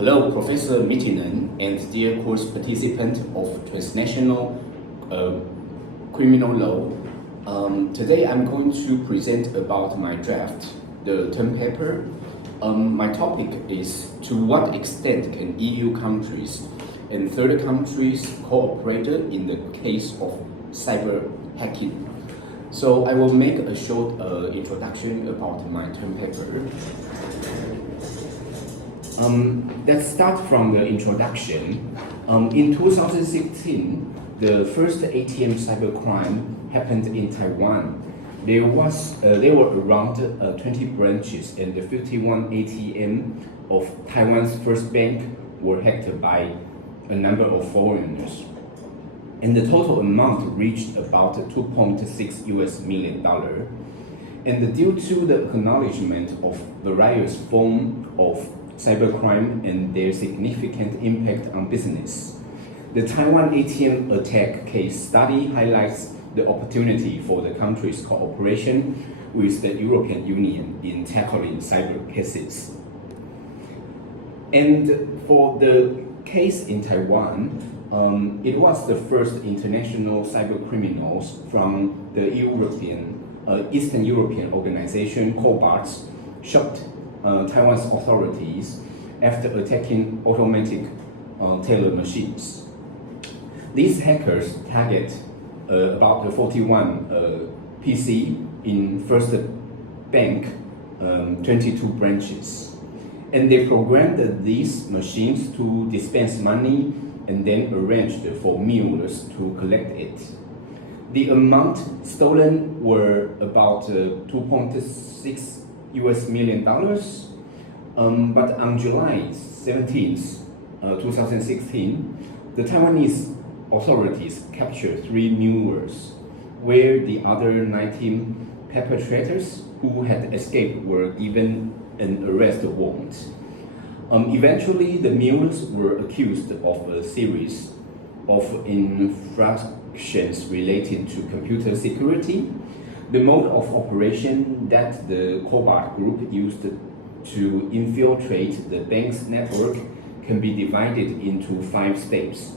Hello, Professor Mitinen and dear course participant of transnational criminal law. Today I'm going to present about my draft, the term paper. My topic is to what extent can EU countries and third countries cooperate in the case of cyber hacking. So I will make a short introduction about my term paper. Let's start from the introduction. In 2016, the first ATM cybercrime happened in Taiwan. There were around 20 branches and the 51 ATM of Taiwan's first bank were hacked by a number of foreigners. And the total amount reached about $2.6 million. And due to the acknowledgement of various forms of cybercrime and their significant impact on business, the Taiwan ATM attack case study highlights the opportunity for the country's cooperation with the European Union in tackling cyber cases. And for the case in Taiwan, it was the first international cyber criminals from the Eastern European organization COBARTS shocked Taiwan's authorities after attacking automatic teller machines. These hackers target about 41 PC in First Bank, 22 branches. And they programmed these machines to dispense money and then arranged for mules to collect it. The amount stolen were about $2.6 million. But on July 17th, 2016, the Taiwanese authorities captured 3 mules, where the other 19 perpetrators who had escaped were given an arrest warrant. Eventually, the mules were accused of a series of infractions related to computer security. The mode of operation that the COBART group used to infiltrate the bank's network can be divided into 5 steps.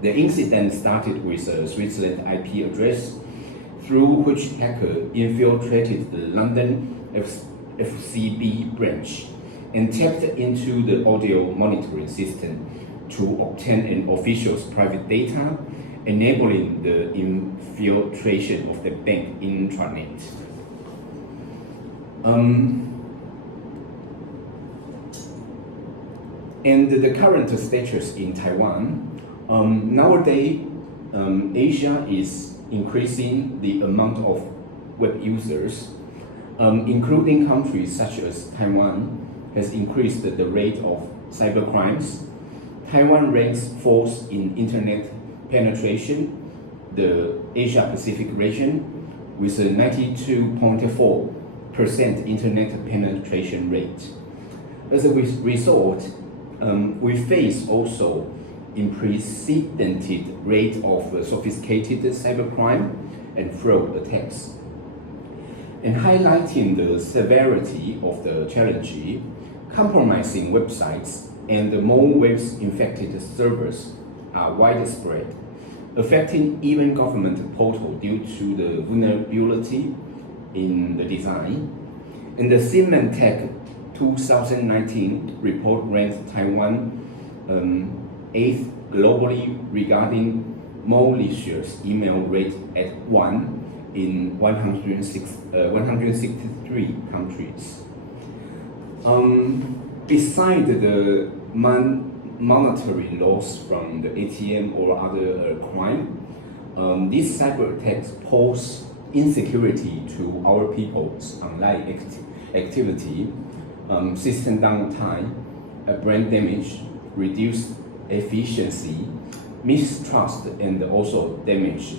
The incident started with a Switzerland IP address through which hacker infiltrated the London FCB branch and tapped into the audio monitoring system to obtain an official's private data, enabling the infiltration of the bank intranet. And the current status in Taiwan, nowadays, Asia is increasing the amount of web users, including countries such as Taiwan, has increased the rate of cybercrimes. Taiwan ranks 4th in internet penetration, the Asia Pacific region, with a 92.4% internet penetration rate. As a result, we face also unprecedented rate of sophisticated cybercrime and fraud attacks. And highlighting the severity of the challenge, compromising websites and the malware-infected servers are widespread, affecting even government portals due to the vulnerability in the design. And the Symantec 2019 report ranked Taiwan 8th globally regarding malicious email rate at 1 in 163 countries. Besides the monetary loss from the ATM or other crime, these cyber attacks pose insecurity to our people's online activity, system downtime, brain damage, reduced efficiency, mistrust, and also damage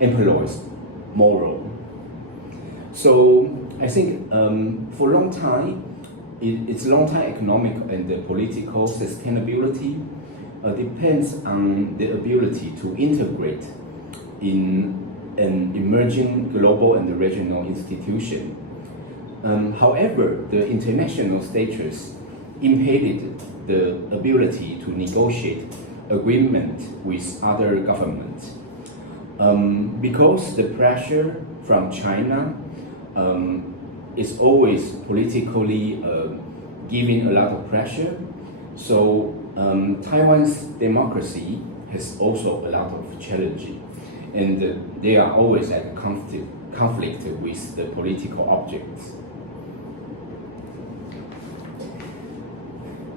employees' moral. So I think for a long time, its long-term economic and political sustainability depends on the ability to integrate in an emerging global and regional institution. However, the international status impeded the ability to negotiate agreement with other governments. Because the pressure from China is always politically giving a lot of pressure, so Taiwan's democracy has also a lot of challenges, and they are always at conflict with the political objects.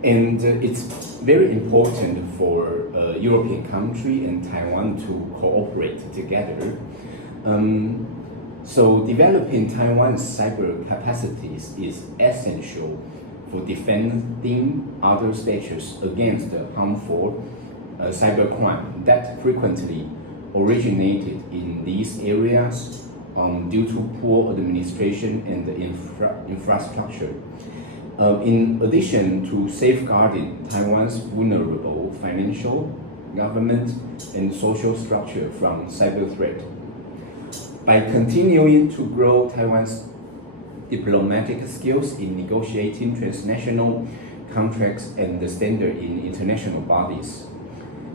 And it's very important for a European country and Taiwan to cooperate together. So developing Taiwan's cyber capacities is essential for defending other states against harmful cybercrime that frequently originated in these areas due to poor administration and infrastructure. In addition to safeguarding Taiwan's vulnerable financial, government, and social structure from cyber threat, by continuing to grow Taiwan's diplomatic skills in negotiating transnational contracts and the standard in international bodies,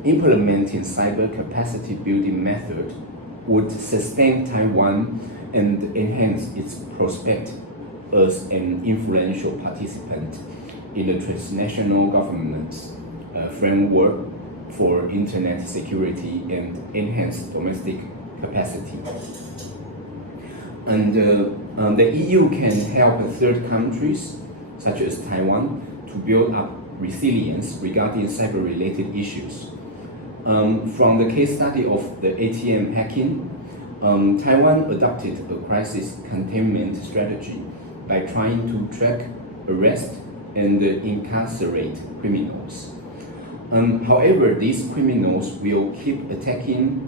implementing cyber capacity building method would sustain Taiwan and enhance its prospect as an influential participant in the transnational governance framework for internet security and enhanced domestic capacity. And the EU can help third countries, such as Taiwan, to build up resilience regarding cyber-related issues. From the case study of the ATM hacking, Taiwan adopted a crisis containment strategy by trying to track, arrest, and incarcerate criminals. However, these criminals will keep attacking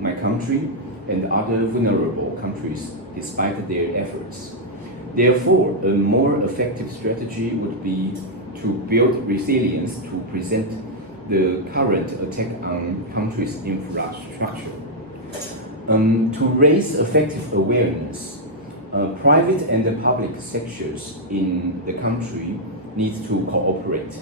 my country and other vulnerable countries despite their efforts. Therefore, a more effective strategy would be to build resilience to present the current attack on countries' infrastructure. To raise effective awareness, private and public sectors in the country need to cooperate.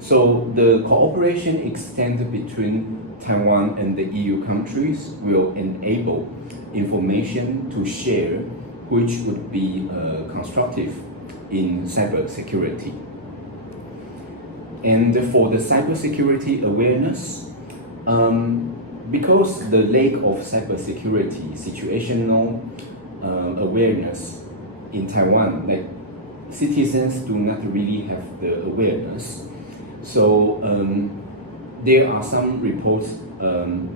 So the cooperation extended between Taiwan and the EU countries will enable information to share, which would be constructive in cybersecurity. And for the cybersecurity awareness, because the lack of cybersecurity situational awareness in Taiwan, like citizens do not really have the awareness. So there are some reports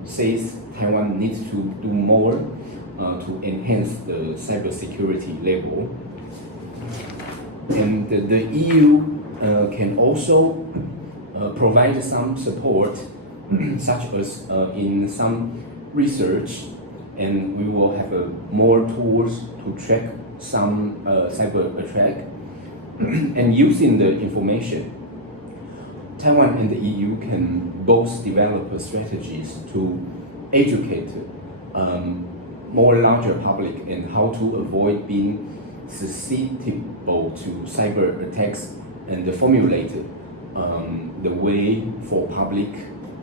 says Taiwan needs to do more to enhance the cybersecurity level. And the EU can also provide some support, such as in some research, and we will have more tools to track some cyber attack. And using the information, Taiwan and the EU can both develop strategies to educate more larger public and how to avoid being susceptible to cyber attacks, and formulate the way for public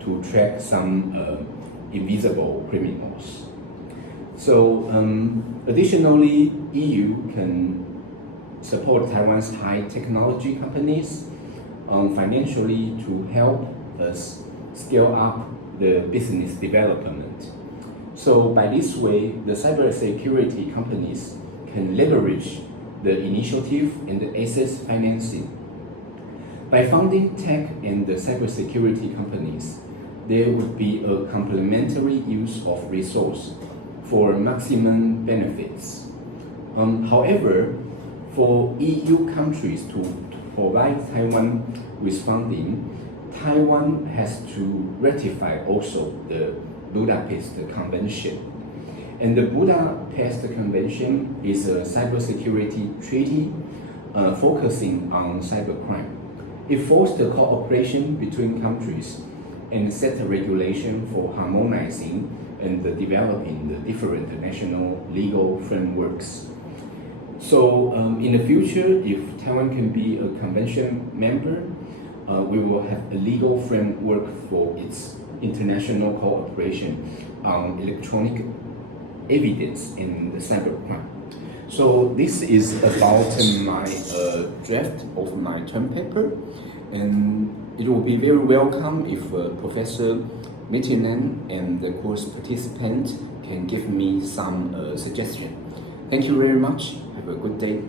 to track some invisible criminals. So additionally, EU can support Taiwan's high technology companies financially to help us scale up the business development. So by this way, the cybersecurity companies can leverage the initiative and the access financing. By funding tech and the cybersecurity companies, there would be a complementary use of resource for maximum benefits. However, for EU countries to provide Taiwan with funding, Taiwan has to ratify also the Budapest Convention. And the Budapest Convention is a cybersecurity treaty focusing on cybercrime. It fosters cooperation between countries and sets a regulation for harmonizing and developing the different national legal frameworks. So in the future, if Taiwan can be a convention member, we will have a legal framework for its international cooperation on electronic evidence in the cybercrime. So this is about my draft of my term paper, and it will be very welcome if Professor Mitinen and the course participant can give me some suggestion. Thank you very much. Have a good day.